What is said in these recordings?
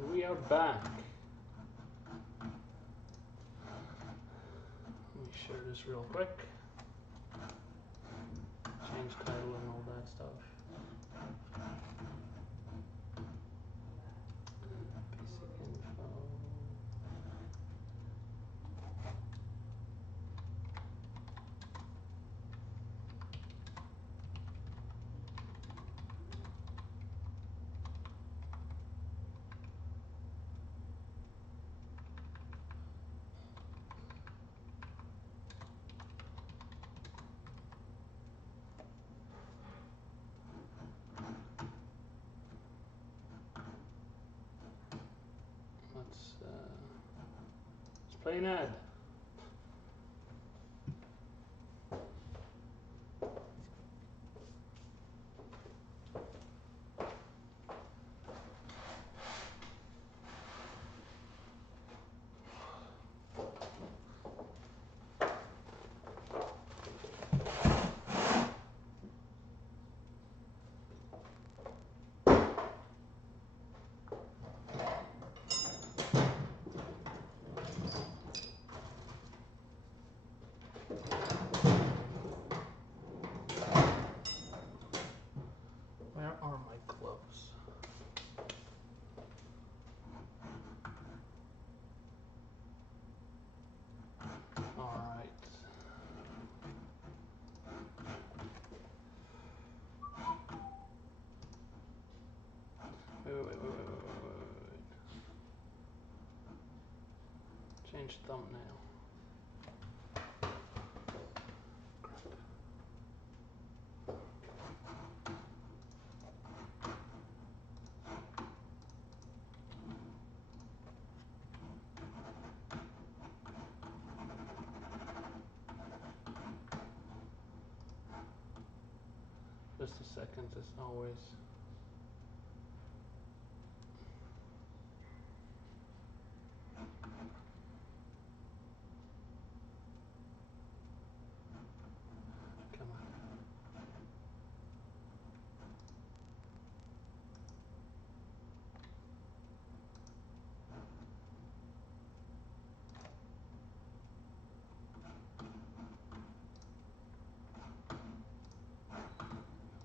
And we are back. Let me share this real quick. Change title and all that stuff. Basic info. Let's play an ad. Where are my clothes? All right. Wait. Change thumbnail. Just a second, as always. Come on.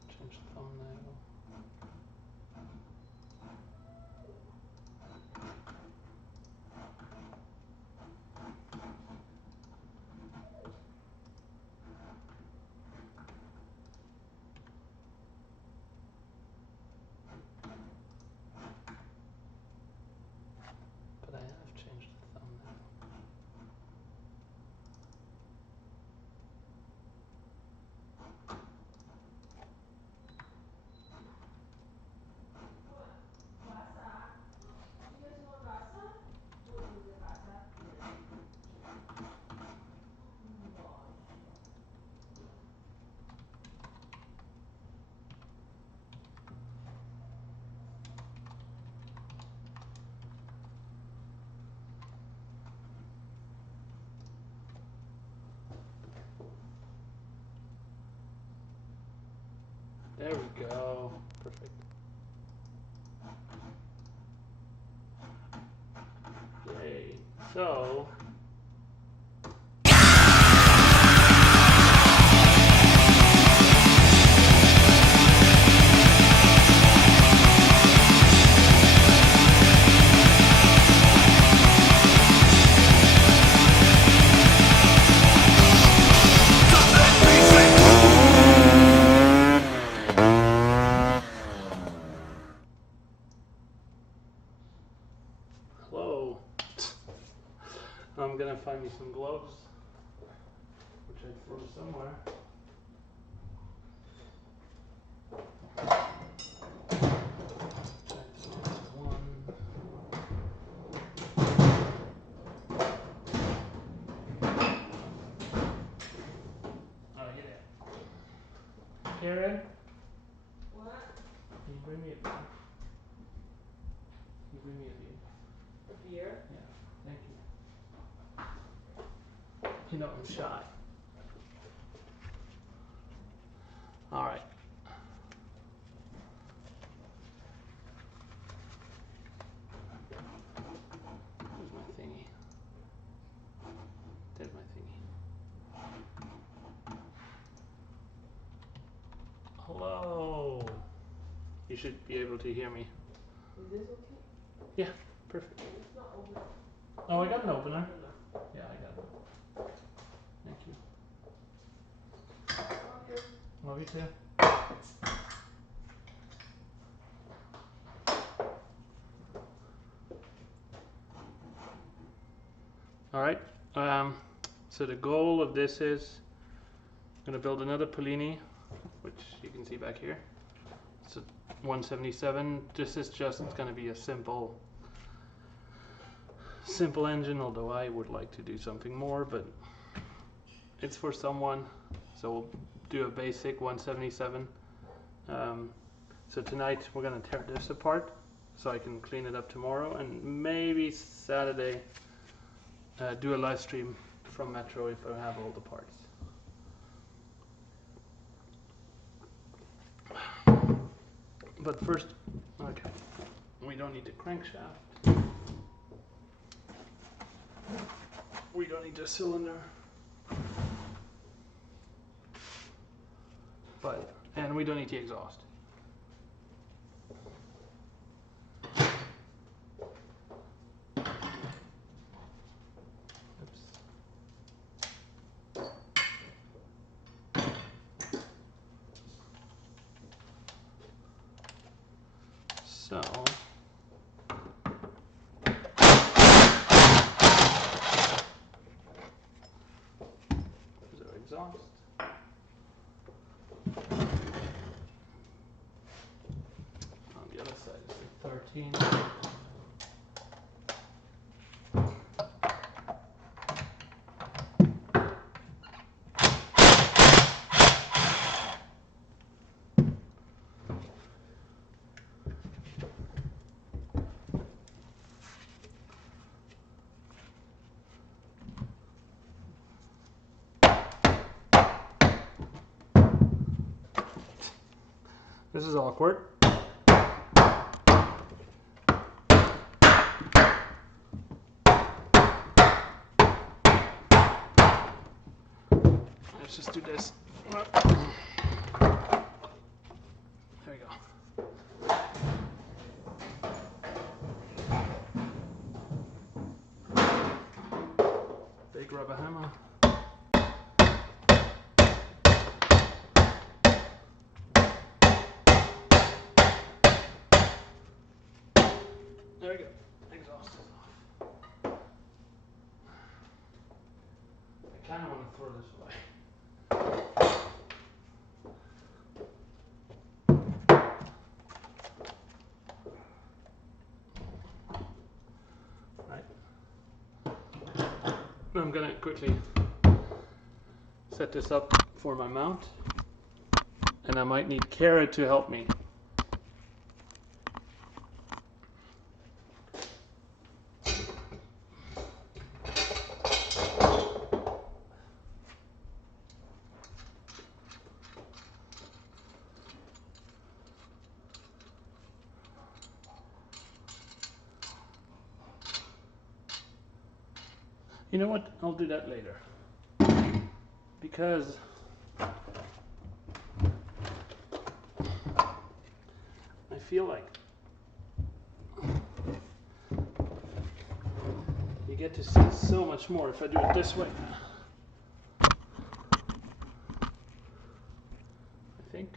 Change the thumbnail. But I have changed the thumbnail. There we go. Perfect. Yay. So, hello. I'm gonna find me some gloves, which I threw somewhere. Oh, yeah. Karen? What? Can you bring me a beer? Can you bring me a beer? A beer? Yeah, thank you. You know I'm shy. All right. you should be able to hear me. Is this okay? Yeah, perfect. It's not open. Oh, I got an opener. Yeah, I got it. Thank you. Love you. Love you too. Alright, so the goal of this is I'm going to build another Polini, which you can see back here. It's a 177. This is just going to be a simple engine, although I would like to do something more, but it's for someone, so we'll do a basic 177. So tonight we're going to tear this apart so I can clean it up tomorrow, and maybe Saturday do a live stream from Metro if I have all the parts. But first, okay, we don't need the crankshaft. We don't need the cylinder. And we don't need the exhaust. So there's our exhaust. On the other side is the 13. This is awkward. Let's just do this. There we go. Big rubber hammer. There we go. Exhaust is off. I kind of want to throw this away. I'm going to quickly set this up for my mount, and I might need Kara to help me. You know what? I'll do that later. Because I feel like you get to see so much more if I do it this way. I think.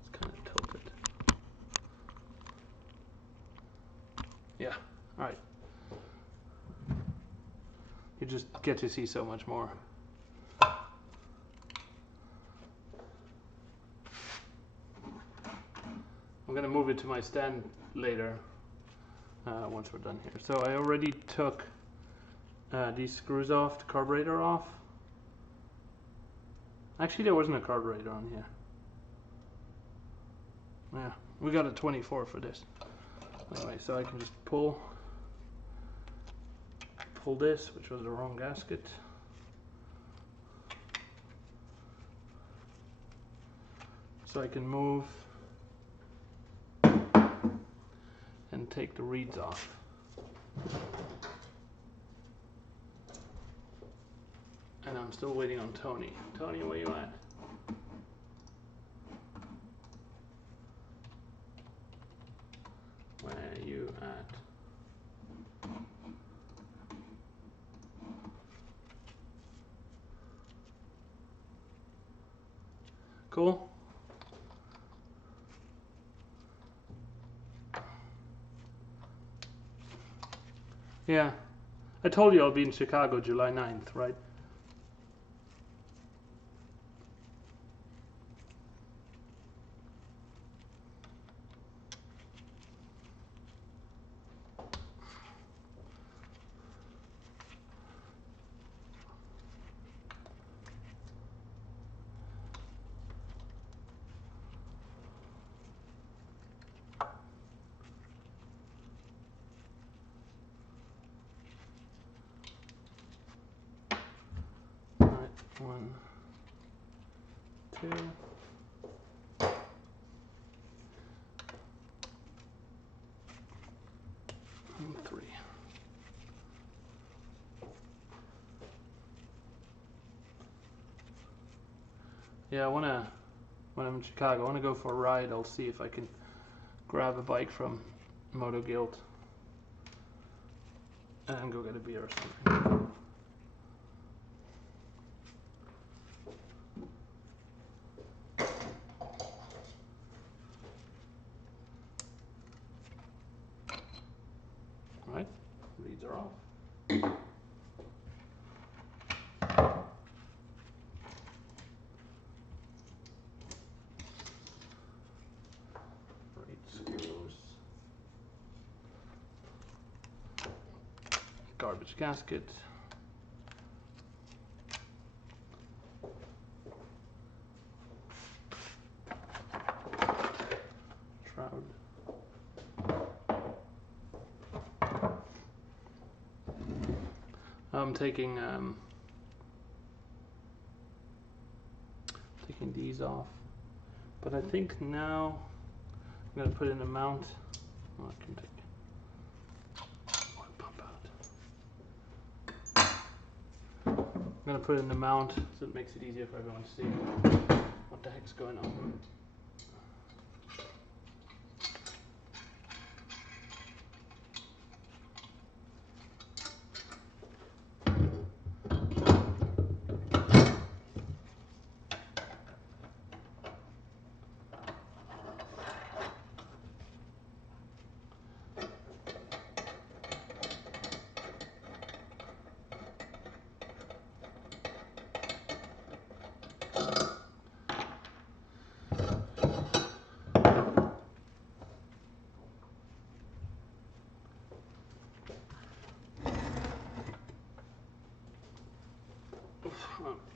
It's kind of tilted. Yeah, alright. You just get to see so much more. I'm going to move it to my stand later, once we're done here. So I already took these screws off, the carburetor off. Actually, there wasn't a carburetor on here. Yeah, we got a 24 for this. Anyway, so I can just pull this, which was the wrong gasket. So I can move and take the reeds off. And I'm still waiting on Tony. Tony, where you at? Where you at? Cool. Yeah. I told you I'll be in Chicago July 9th, right? One, two, and three. Yeah, when I'm in Chicago, I want to go for a ride. I'll see if I can grab a bike from Moto Guild and go get a beer or something. Right, reeds are off. Reed screws. Garbage gasket. Shroud. I'm taking these off, but I think now I'm gonna put in a mount. Oh, I can take one pump out. I'm gonna put in the mount so it makes it easier for everyone to see what the heck's going on.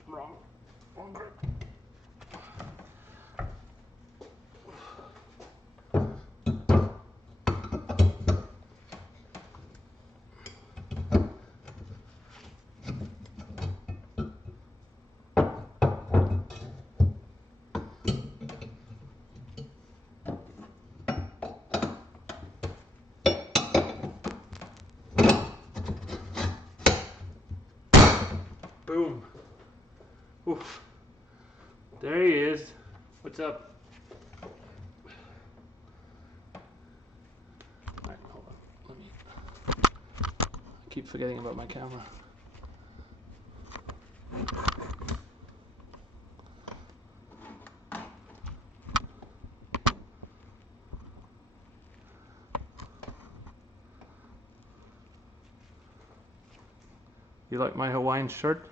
Wrong grip. Boom. Oof. There he is. What's up? Alright, hold on. Let me. I keep forgetting about my camera. You like my Hawaiian shirt?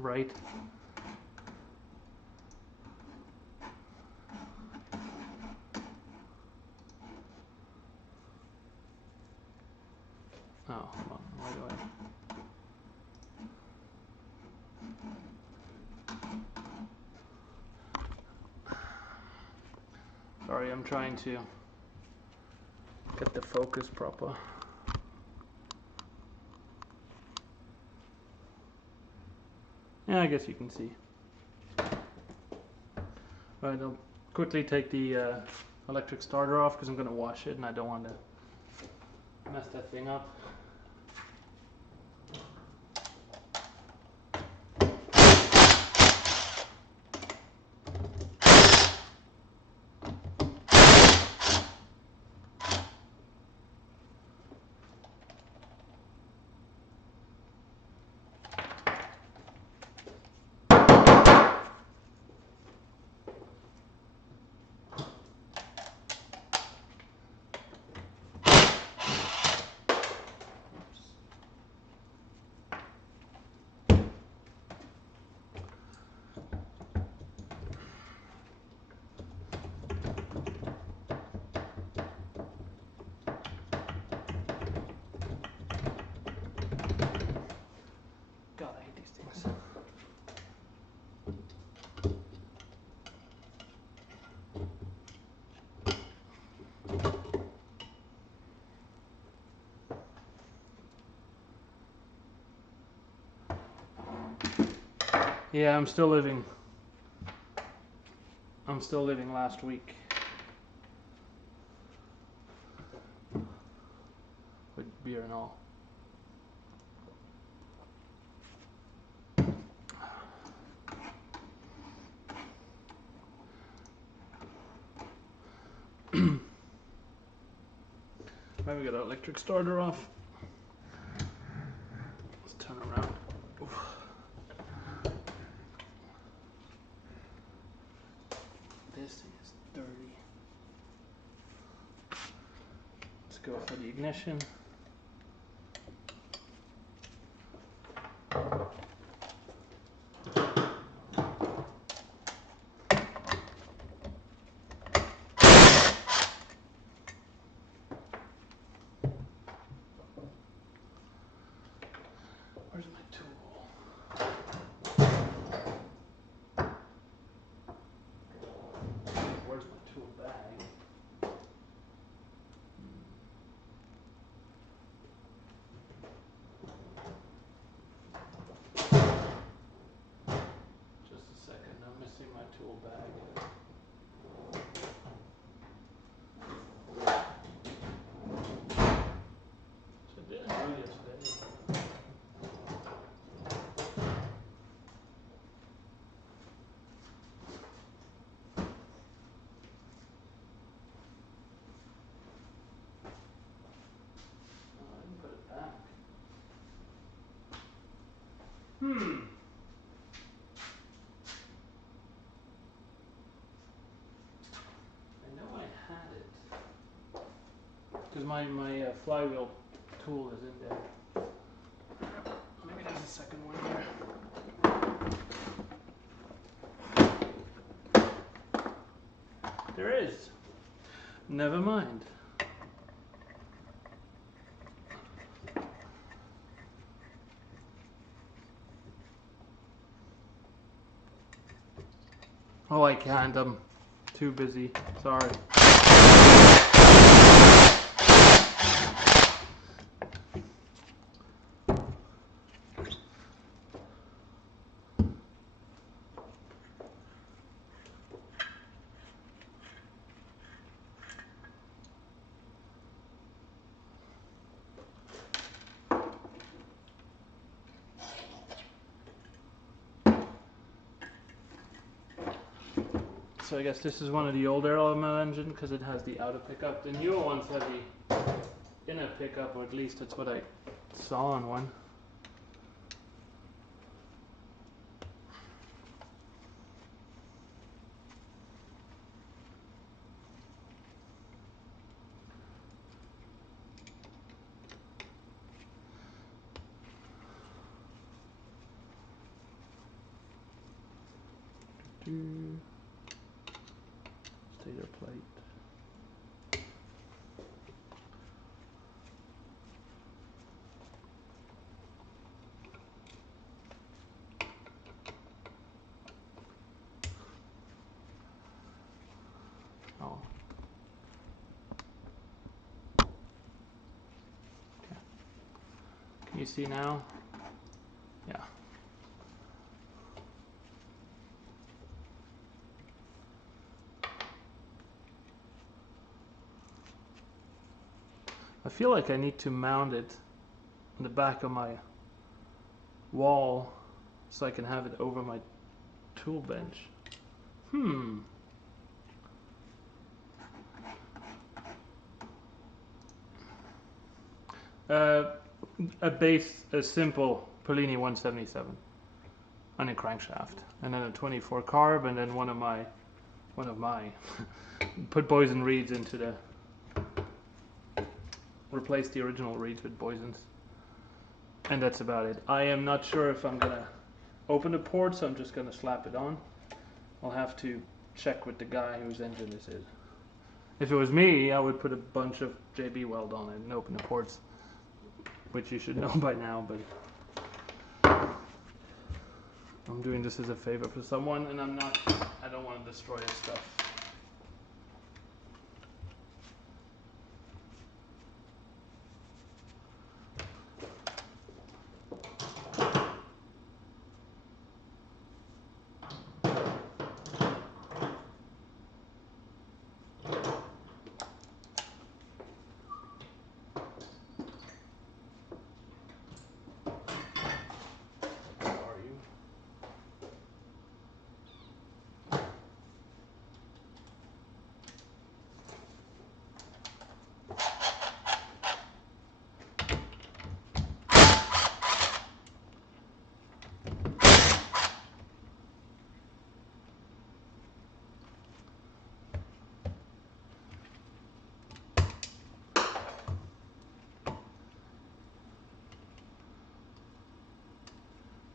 Right. Oh, hold on. Why do I? Sorry, I'm trying to get the focus proper. Yeah, I guess you can see. Right, I'll quickly take the electric starter off because I'm going to wash it and I don't want to mess that thing up. God, I hate these things. Yeah, I'm still living last week. With beer and all. Right, we got our electric starter off. Let's turn around. Oof. This thing is dirty. Let's go for the ignition. Where's my tool? Where's my tool bag? Just a second, I'm missing my tool bag. So I didn't do yesterday. I know I had it. Because my flywheel tool is in there. Maybe there's a second one here. There is. Never mind. Oh, I can't. I'm too busy. Sorry. So I guess this is one of the older LML engine because it has the outer pickup. The newer ones have the inner pickup, or at least that's what I saw on one. Stator plate. Oh. Okay. Can you see now? Yeah. I feel like I need to mount it on the back of my wall so I can have it over my tool bench. A simple Polini 177 on a crankshaft, and then a 24 carb, and then one of my put Boysen reeds into the, replace the original reeds with Boysens, and that's about it. I am not sure if I'm gonna open the port, so I'm just gonna slap it on. I'll have to check with the guy whose engine this is. If it was me, I would put a bunch of JB weld on it and open the ports, which you should know by now, but I'm doing this as a favor for someone, and I don't want to destroy his stuff.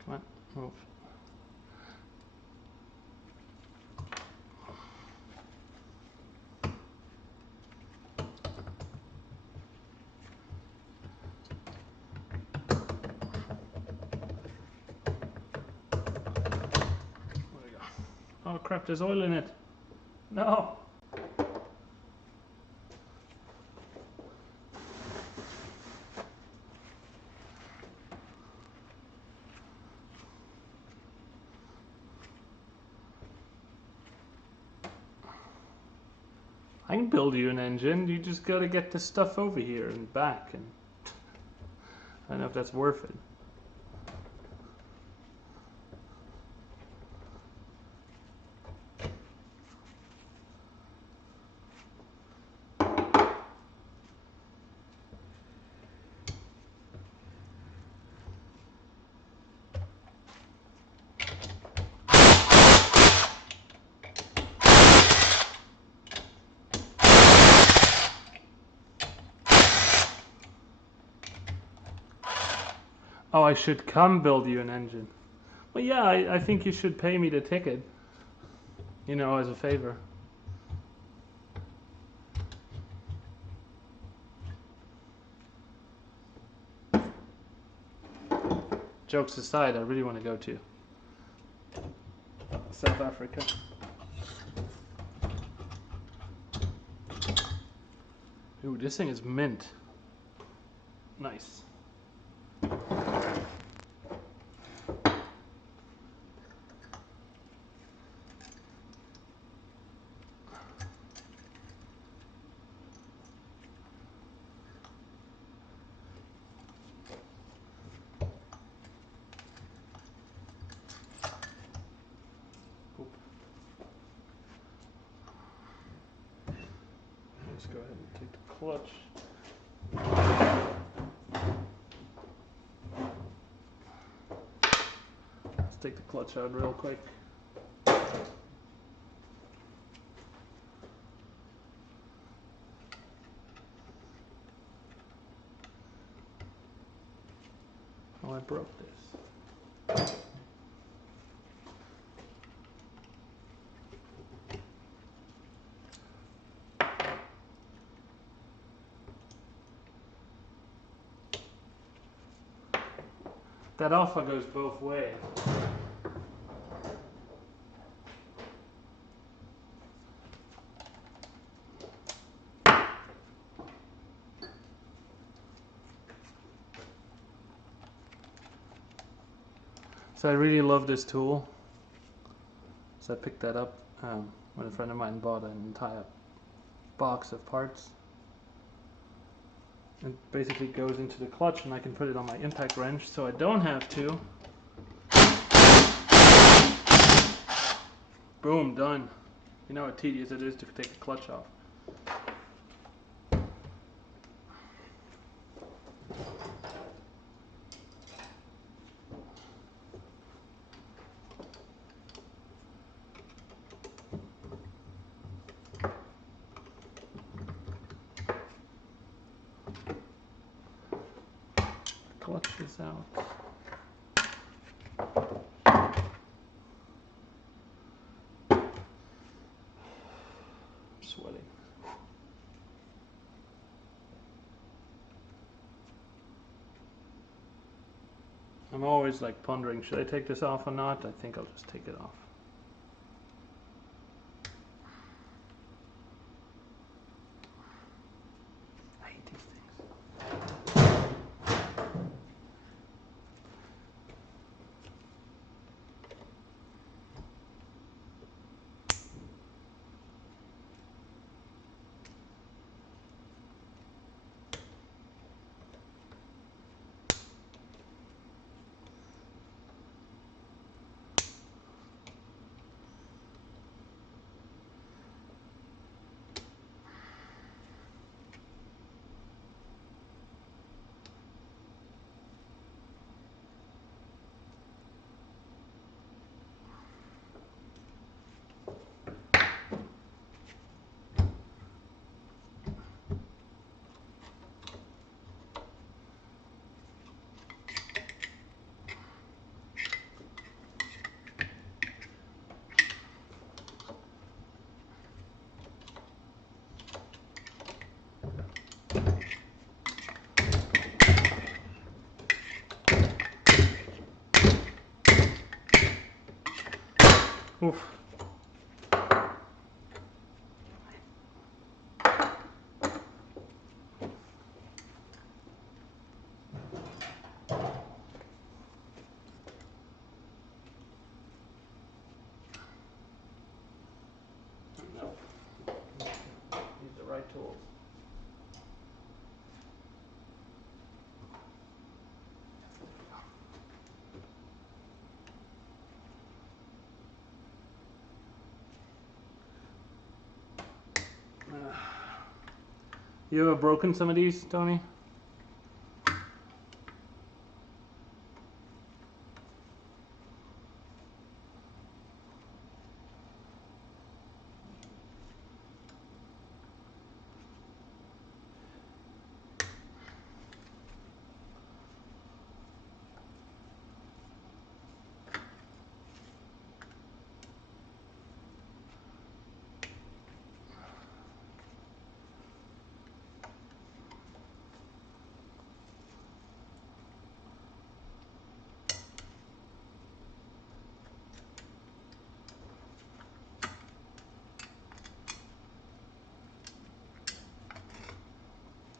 Come on, move. There we go. Oh crap, there's oil in it. No. I can build you an engine, you just gotta get the stuff over here and back, and I don't know if that's worth it. Oh, I should come build you an engine. Well, yeah, I think you should pay me the ticket, you know, as a favor. Jokes aside, I really want to go to South Africa. Ooh, this thing is mint. Nice. Let's go ahead and take the clutch. Let's take the clutch out real quick. Oh, I broke this. That alpha goes both ways. So I really love this tool. So I picked that up when a friend of mine bought an entire box of parts. It basically goes into the clutch and I can put it on my impact wrench so I don't have to. Boom, done. You know how tedious it is to take a clutch off. Clutch this out. Sweating. I'm always like pondering, should I take this off or not? I think I'll just take it off. I hate these things. Oof. No. Use the right tools. You ever broken some of these, Tony?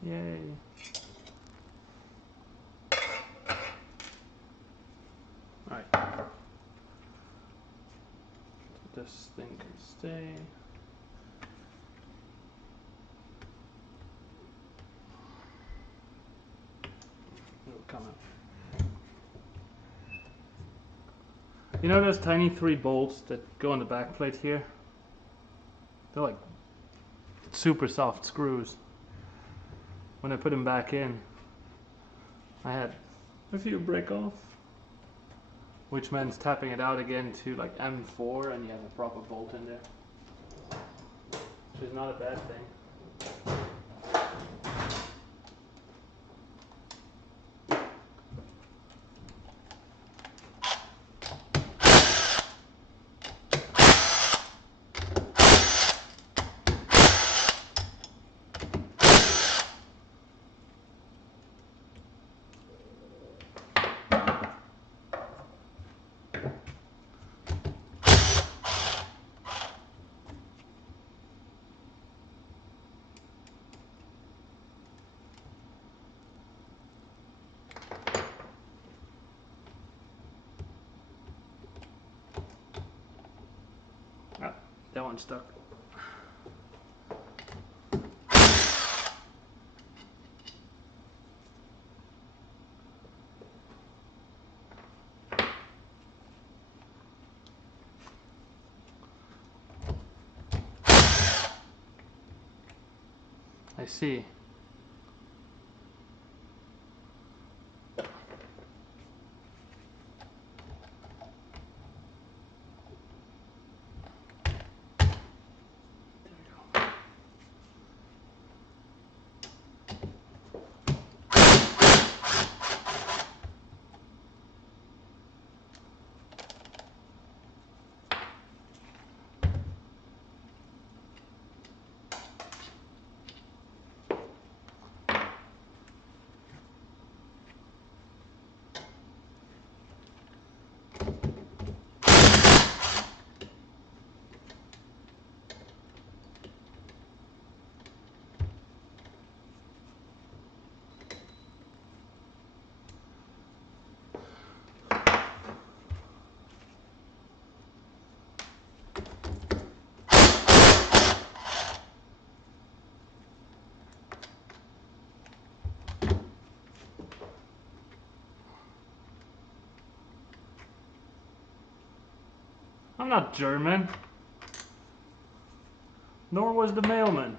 Yay. Alright. This thing can stay. It'll come out. You know those tiny 3 bolts that go on the back plate here? They're like super soft screws. When I put them back in, I had a few break off, which means tapping it out again to like M4 and you have a proper bolt in there, which is not a bad thing. That one's stuck. I see. I'm not German. Nor was the mailman.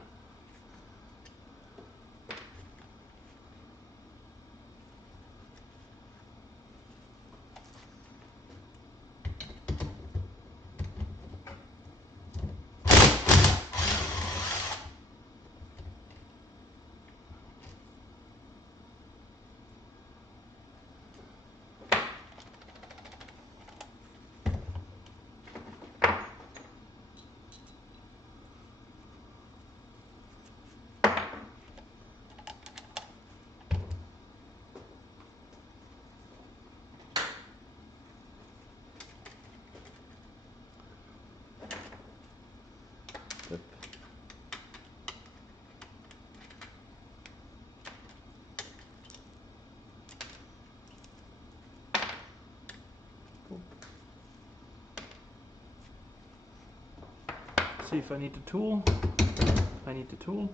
See if I need the tool. I need the tool.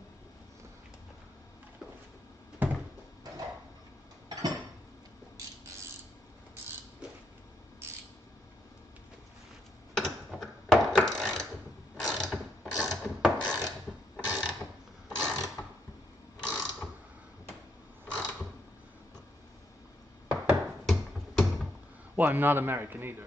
Well, I'm not American either.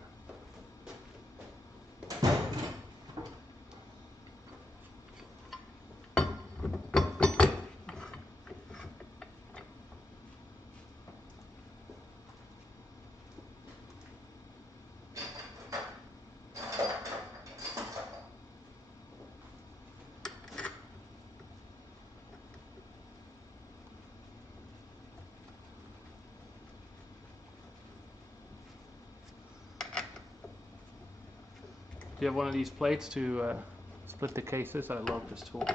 Do you have one of these plates to split the cases? I love this tool.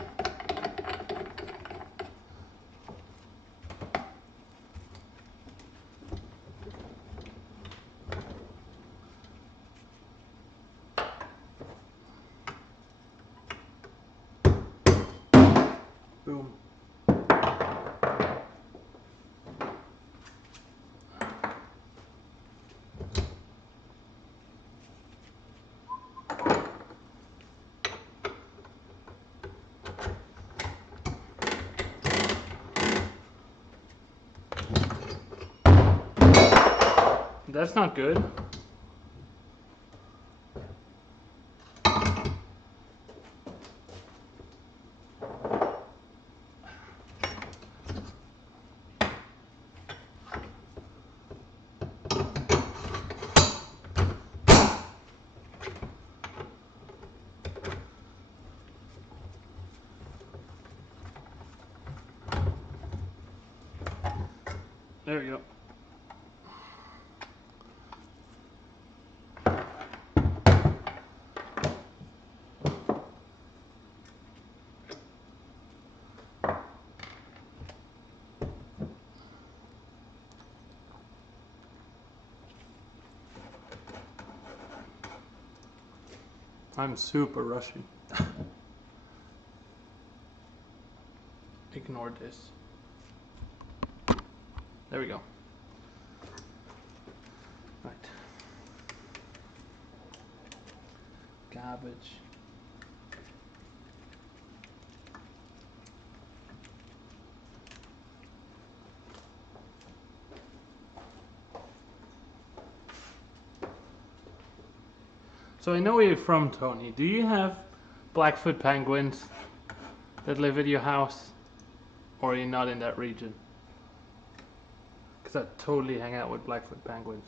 Boom. That's not good. There we go. I'm super rushy. Ignore this. There we go. Right. Garbage. So I know where you're from, Tony. Do you have Blackfoot penguins that live at your house? Or are you not in that region? Because I totally hang out with Blackfoot penguins.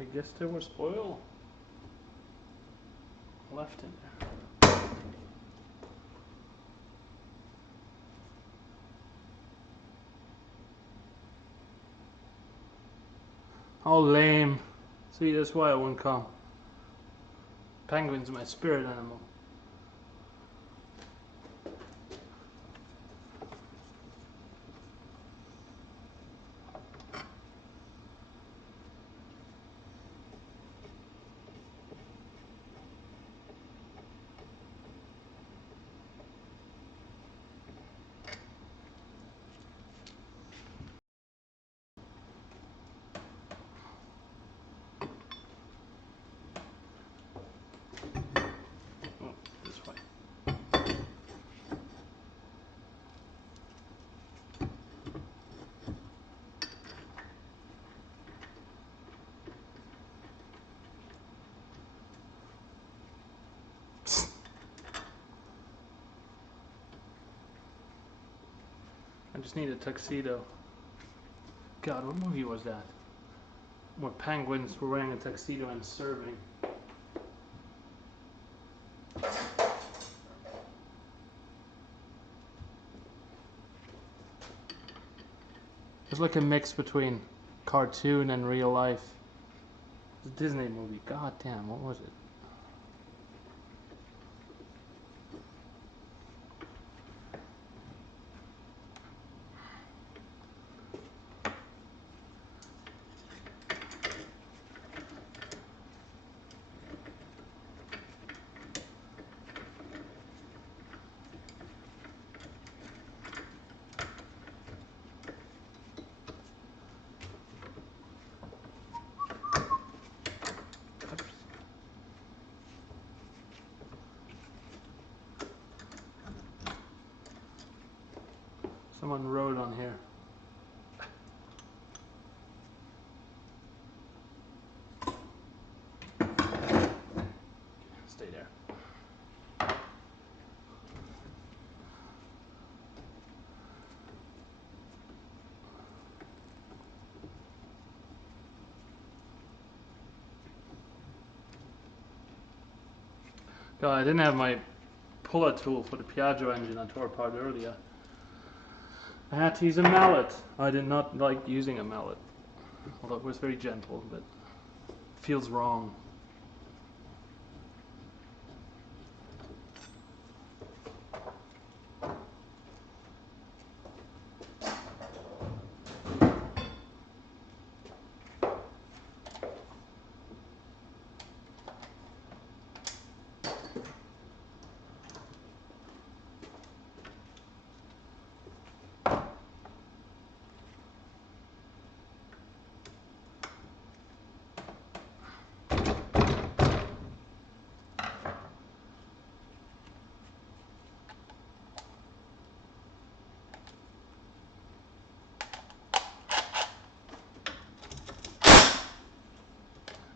I guess there was oil left in there. Oh, lame. See, that's why I won't come. Penguin's my spirit animal. Oh, this way. I just need a tuxedo. God, what movie was that? Where penguins were wearing a tuxedo and serving. It's like a mix between cartoon and real life. It's a Disney movie. God damn, what was it? Someone wrote on here. Stay there. God, I didn't have my puller tool for the Piaggio engine I tore apart earlier. I had to use a mallet. I did not like using a mallet. Although it was very gentle, but it feels wrong.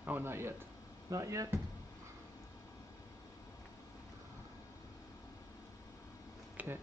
Oh, not yet. Not yet. Okay.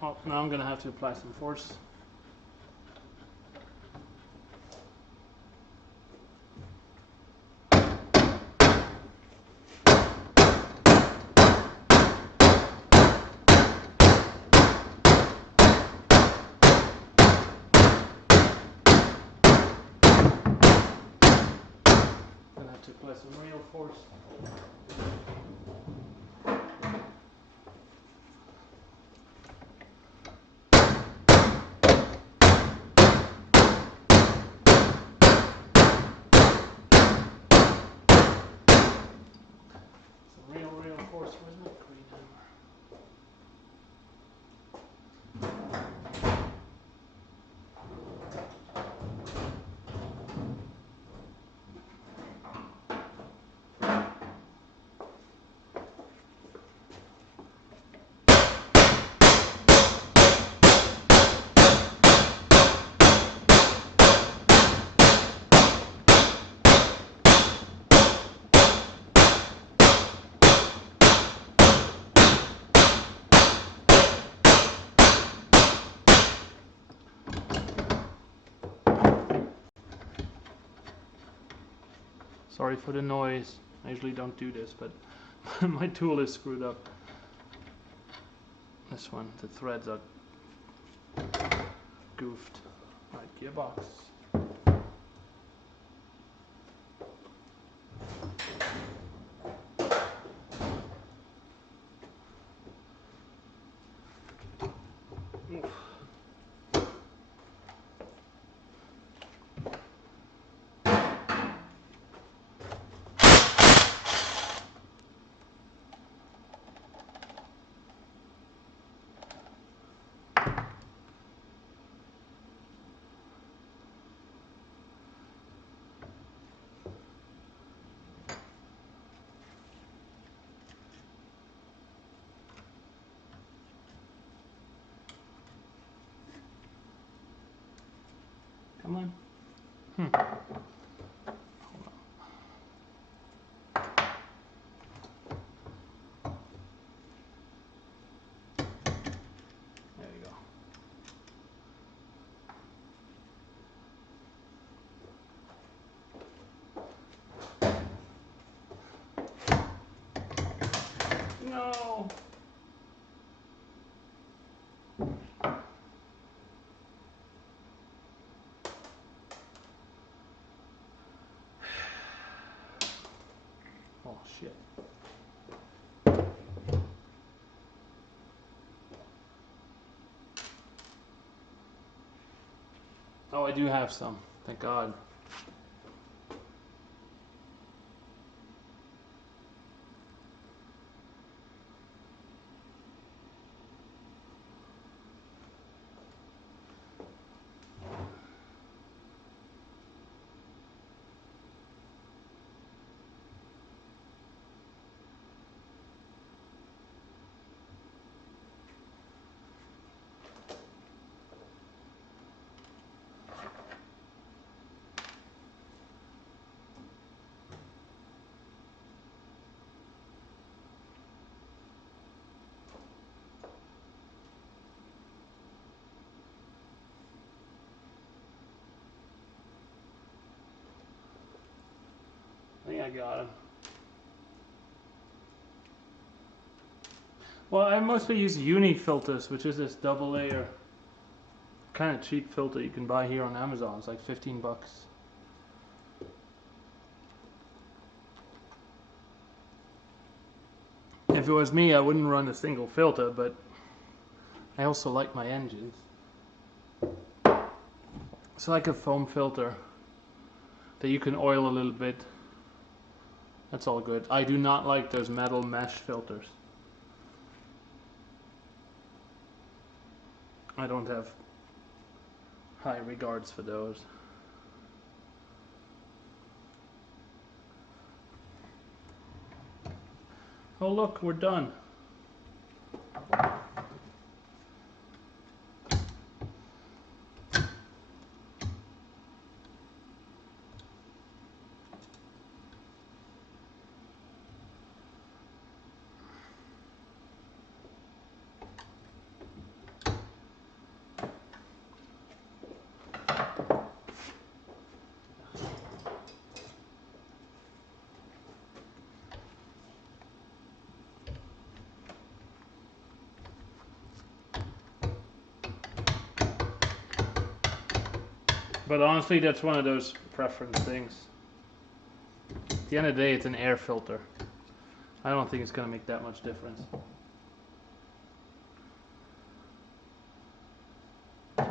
Well, now I'm going to have to apply some force. apply some real force. Real force. Where's my green hammer? Sorry for the noise. I usually don't do this, but my tool is screwed up. This one, the threads are goofed. Right, gearbox. Oof. Come on. Hold on. There you go. No. Oh shit. Oh, I do have some. Thank God. I think I got him. Well, I mostly use uni filters, which is this double layer, kind of cheap filter you can buy here on Amazon. It's like 15 bucks. If it was me, I wouldn't run a single filter, but I also like my engines. It's like a foam filter that you can oil a little bit. That's all good. I do not like those metal mesh filters. I don't have high regards for those. Oh look, we're done. But honestly, that's one of those preference things. the end of the day, it's an air filter. I don't think it's going to make that much difference. I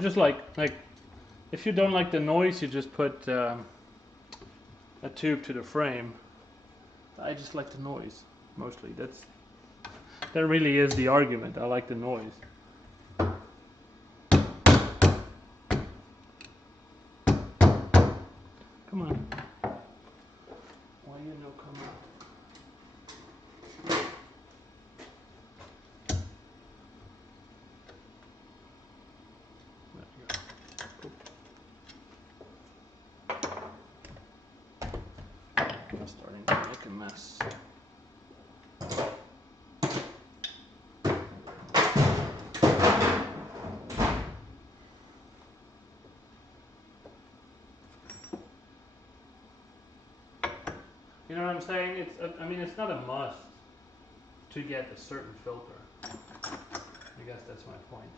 just like if you don't like the noise, you just put a tube to the frame. I just like the noise mostly. That really is the argument. I like the noise. Come on. Why you no come on? There you go. I'm starting to make a mess. You know what I'm saying? I mean, it's not a must to get a certain filter. I guess that's my point.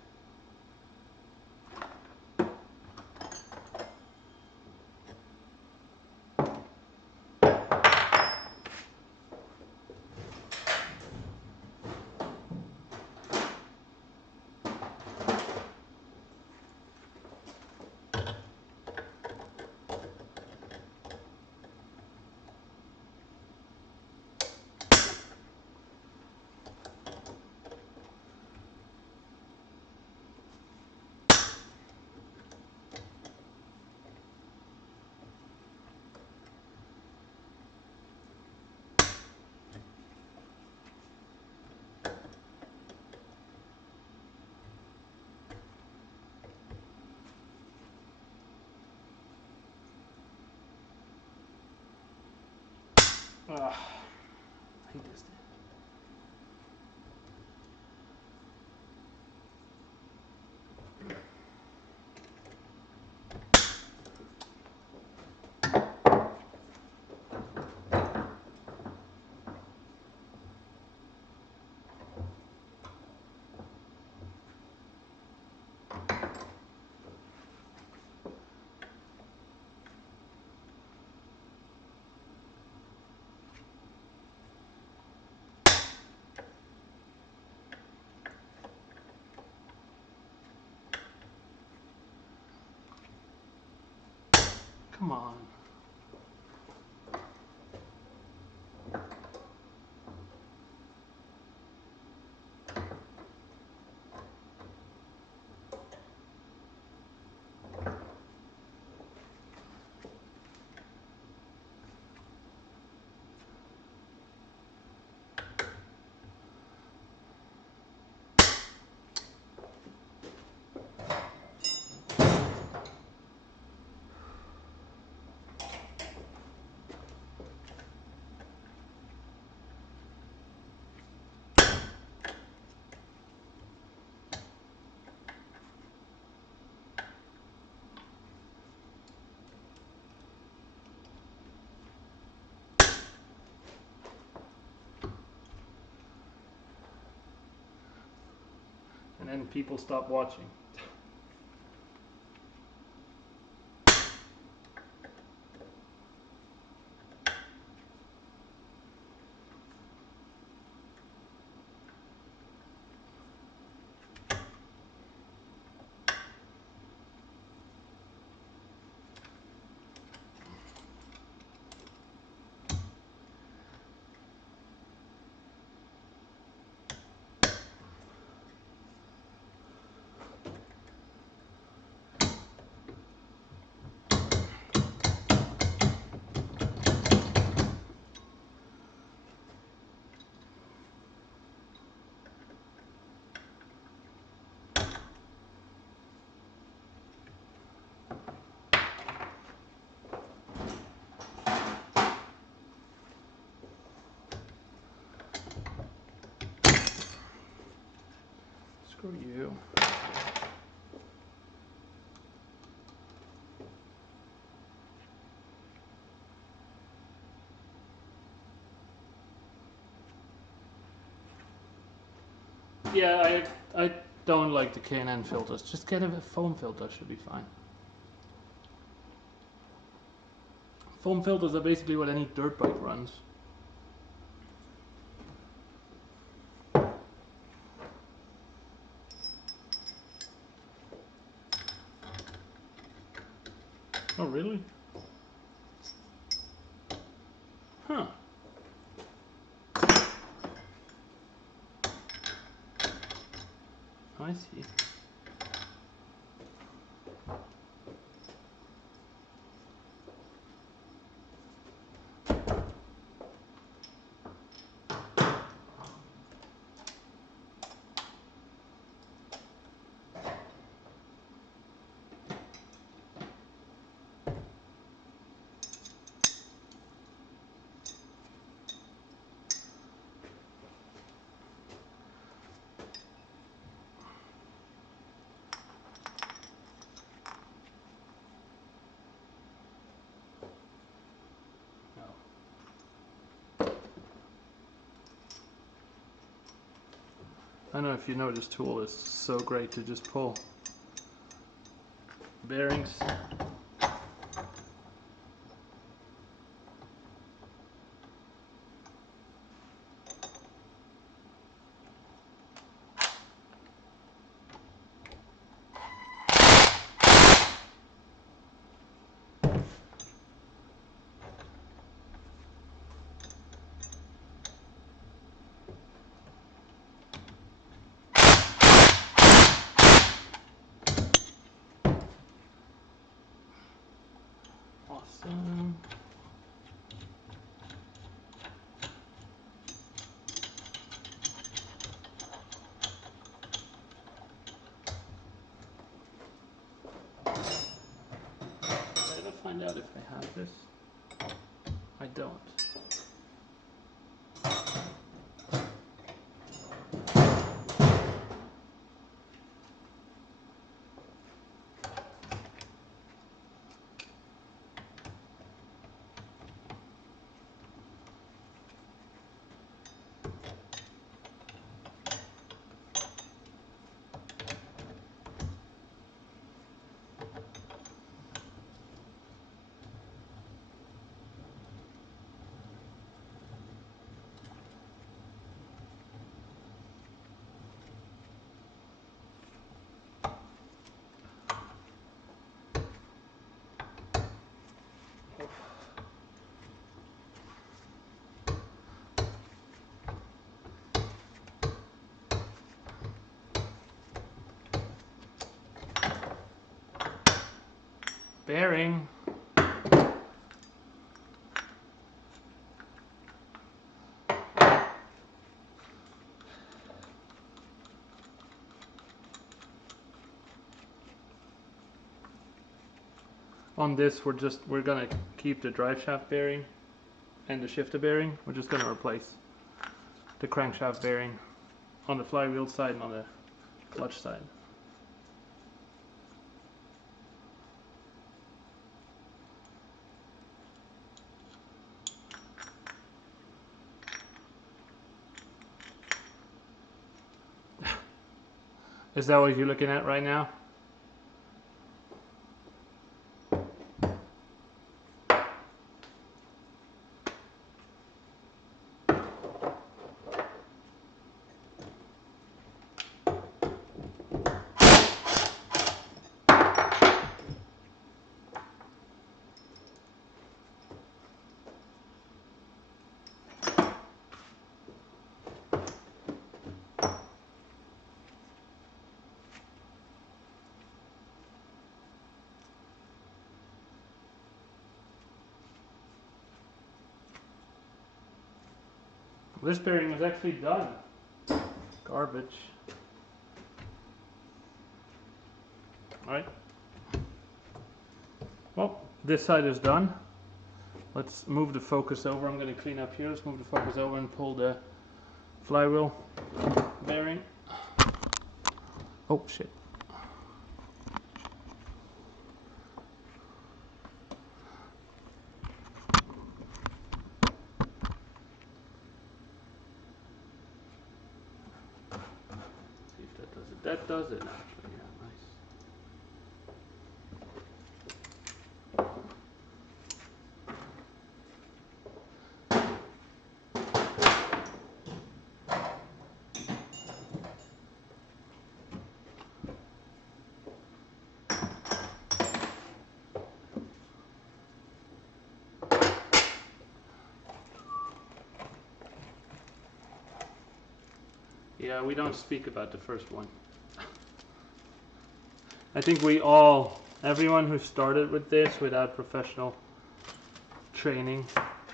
I hate this thing. Come on. And then people stop watching. Screw you. Yeah, I don't like the K&N filters. Just get a foam filter, should be fine. Foam filters are basically what any dirt bike runs. Oh, really? Huh. I see. I don't know if you know, this tool is so great to just pull bearings. Awesome. Did I ever find out if I have this? I don't. Bearing. On this, we're gonna keep the drive shaft bearing and the shifter bearing. We're just gonna replace the crankshaft bearing on the flywheel side and on the clutch side. Is that what you're looking at right now? This bearing was actually done. Garbage. Alright. Well, this side is done. Let's move the focus over. I'm going to clean up here. Let's move the focus over and pull the flywheel bearing. Oh shit. See if that does it. That does it actually. Yeah, nice. Yeah, we don't speak about the first one. I think everyone who started with this without professional training,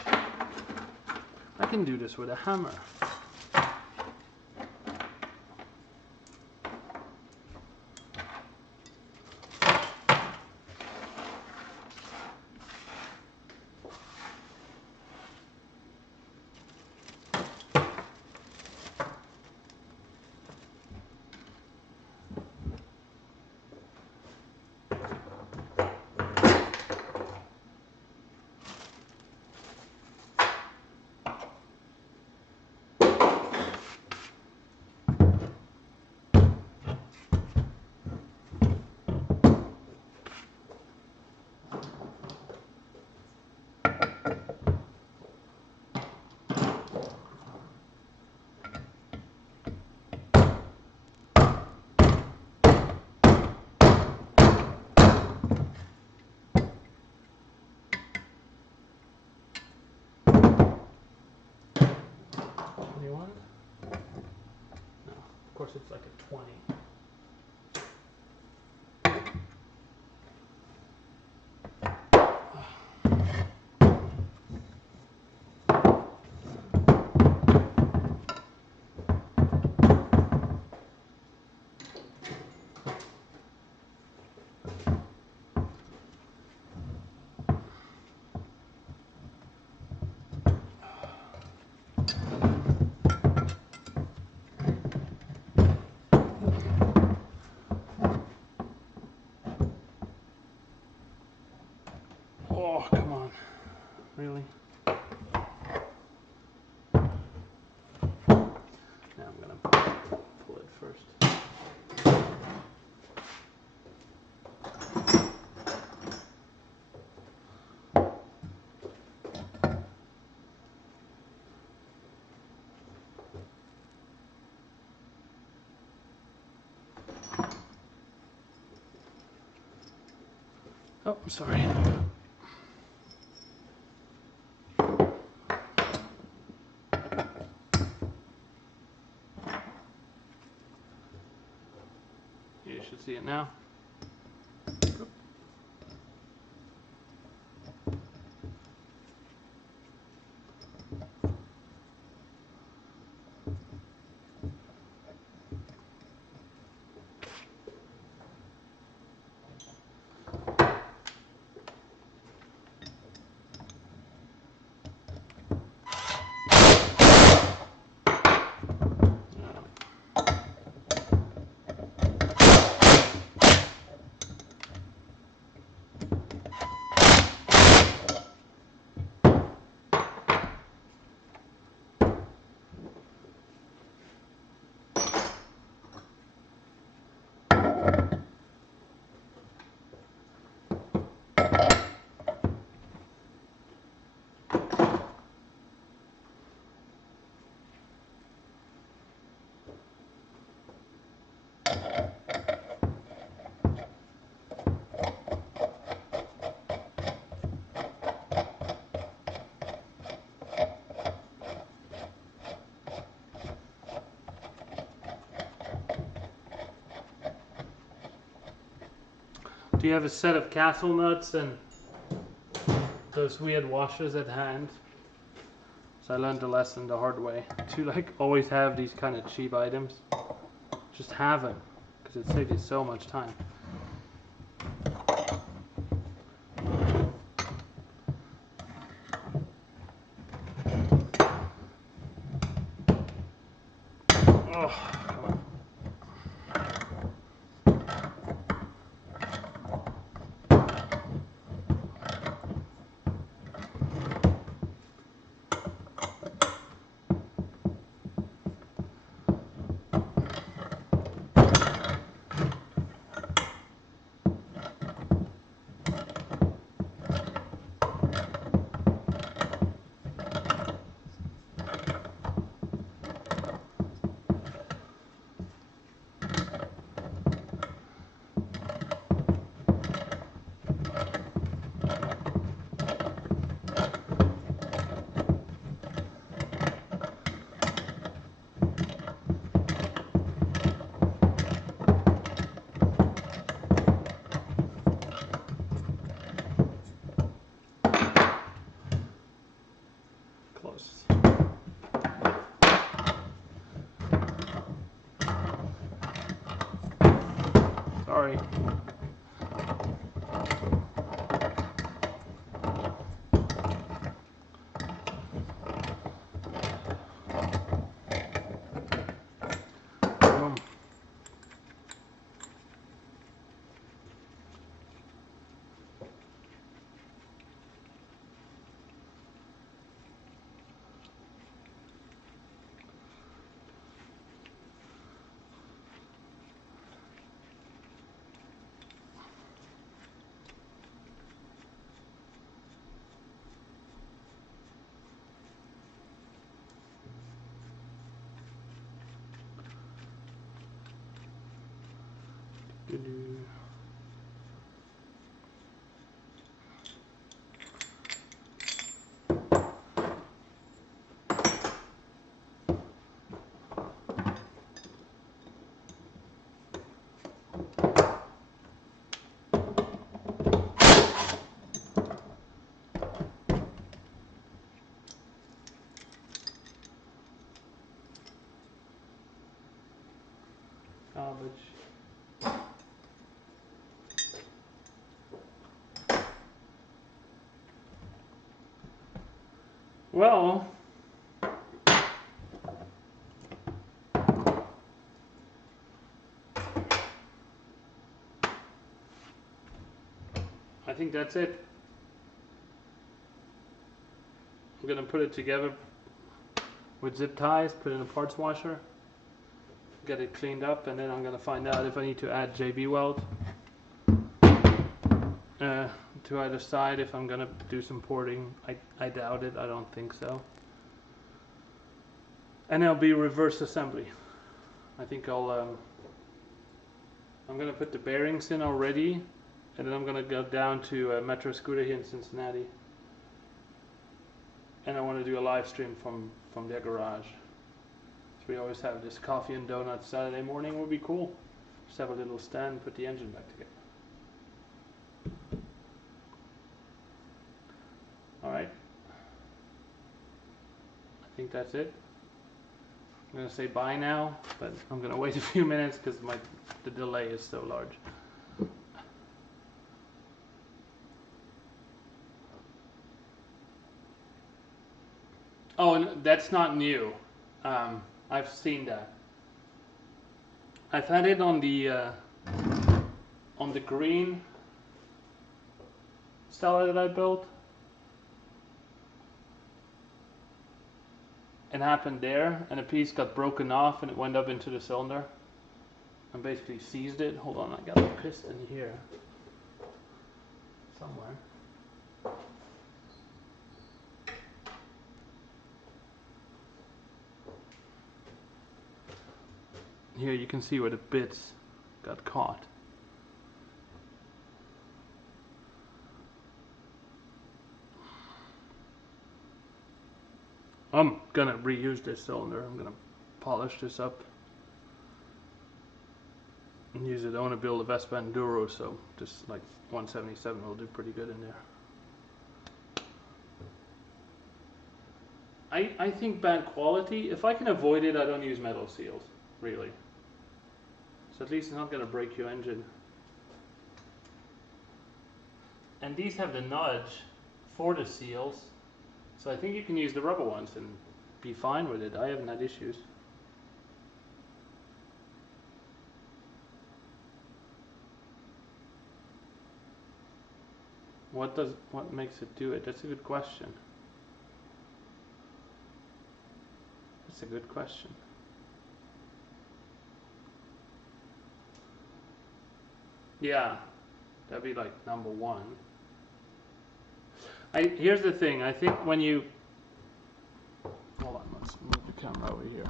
I can do this with a hammer. Of course it's like a 20. Oh, come on. Really? Now I'm going to pull it first. Oh, I'm sorry. You should see it now. Do you have a set of castle nuts and those weird washers at hand? So I learned the lesson the hard way to like always have these kind of cheap items. Just have them because it saves you so much time. Oh. sorry. Boom. Garbage. Well, I think that's it. I'm gonna put it together with zip ties, put it in a parts washer, get it cleaned up, and then I'm gonna find out if I need to add JB weld to either side. If I'm gonna do some porting, I doubt it. I don't think so. And it'll be reverse assembly. I think I'm gonna put the bearings in already, and then I'm gonna go down to Metro Scooter here in Cincinnati, and I want to do a live stream from their garage. So we always have this coffee and donuts Saturday morning. Would be cool. Just have a little stand, put the engine back together. All right. I think that's it. I'm gonna say bye now, but I'm gonna wait a few minutes because the delay is so large. Oh, and that's not new. I've seen that. I've had it on the green Stella that I built. It happened there, and a piece got broken off, and it went up into the cylinder, and basically seized it. Hold on, I got a piston here somewhere. Here you can see where the bits got caught. I'm gonna reuse this cylinder. I'm gonna polish this up and use it. I want to build a Vespa Enduro, so just like 177 will do pretty good in there. I think bad quality, if I can avoid it, I don't use metal seals, really. So at least it's not gonna break your engine. And these have the nudge for the seals, so I think you can use the rubber ones and be fine with it. I haven't had issues. What makes it do it? That's a good question. That's a good question. Yeah, that'd be like number one. Here's the thing. I think when you hold on, let's move the camera over here.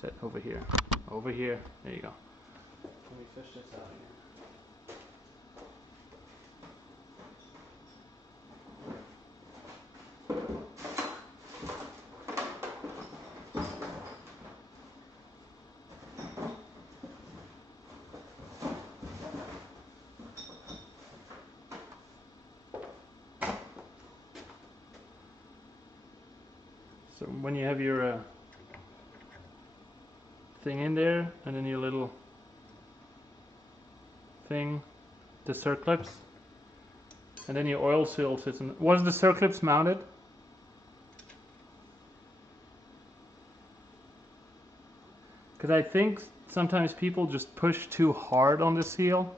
Set over here. Over here. There you go. Let me fish this out again. So when you have your thing in there, and then your little thing, the circlips, and then your oil seal sits in. Was the circlips mounted? Because I think sometimes people just push too hard on the seal.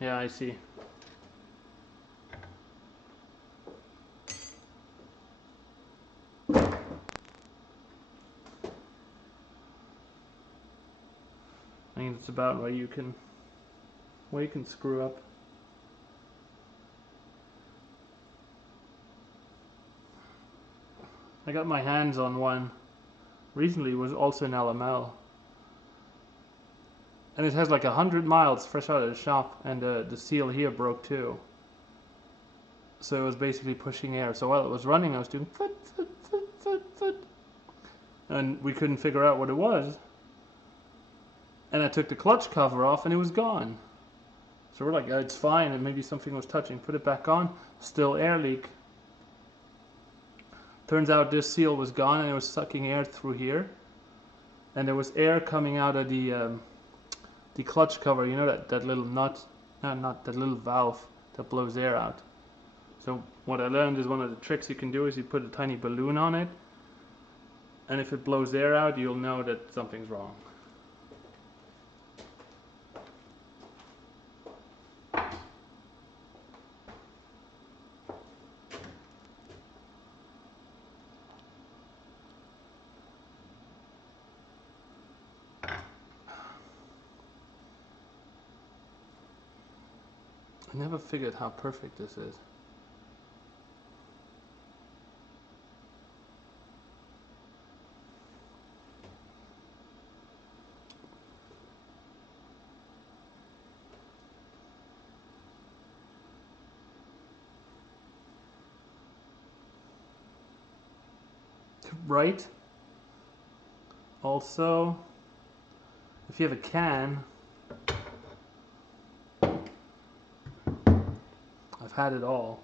Yeah, I see. I think it's about where you can screw up. I got my hands on one recently, was also an LML. And it has like 100 miles fresh out of the shop, and the seal here broke too. So it was basically pushing air. So while it was running, I was doing foot, foot, foot, foot, foot. And we couldn't figure out what it was. And I took the clutch cover off and it was gone. So we're like, it's fine, and maybe something was touching. Put it back on, still air leak. Turns out this seal was gone and it was sucking air through here. And there was air coming out of the clutch cover, you know, that little nut, not that little valve that blows air out. So what I learned is one of the tricks you can do is you put a tiny balloon on it, and if it blows air out, you'll know that something's wrong. I never figured how perfect this is. Right? Also, if you have a can, I've had it all.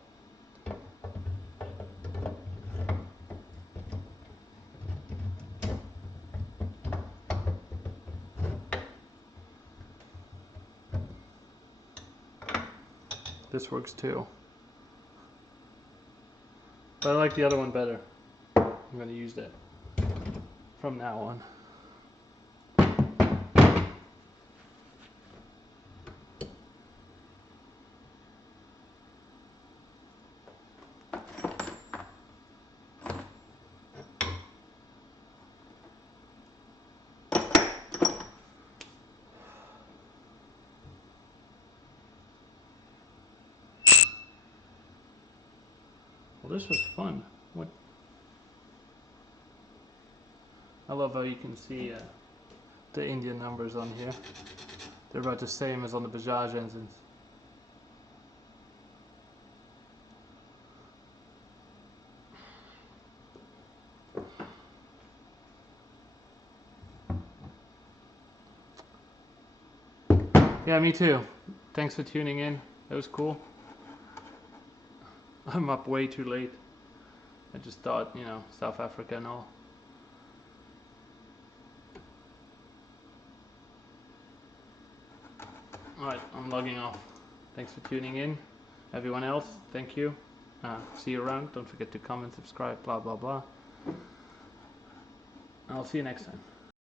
This works too. But I like the other one better. I'm going to use that from now on. Well, this was fun. What? I love how you can see the Indian numbers on here. They're about the same as on the Bajaj engines. Yeah, me too. Thanks for tuning in. That was cool. I'm up way too late. I just thought, you know, South Africa and all. Alright, I'm logging off. Thanks for tuning in. Everyone else, thank you. See you around. Don't forget to comment, subscribe, blah, blah, blah. I'll see you next time.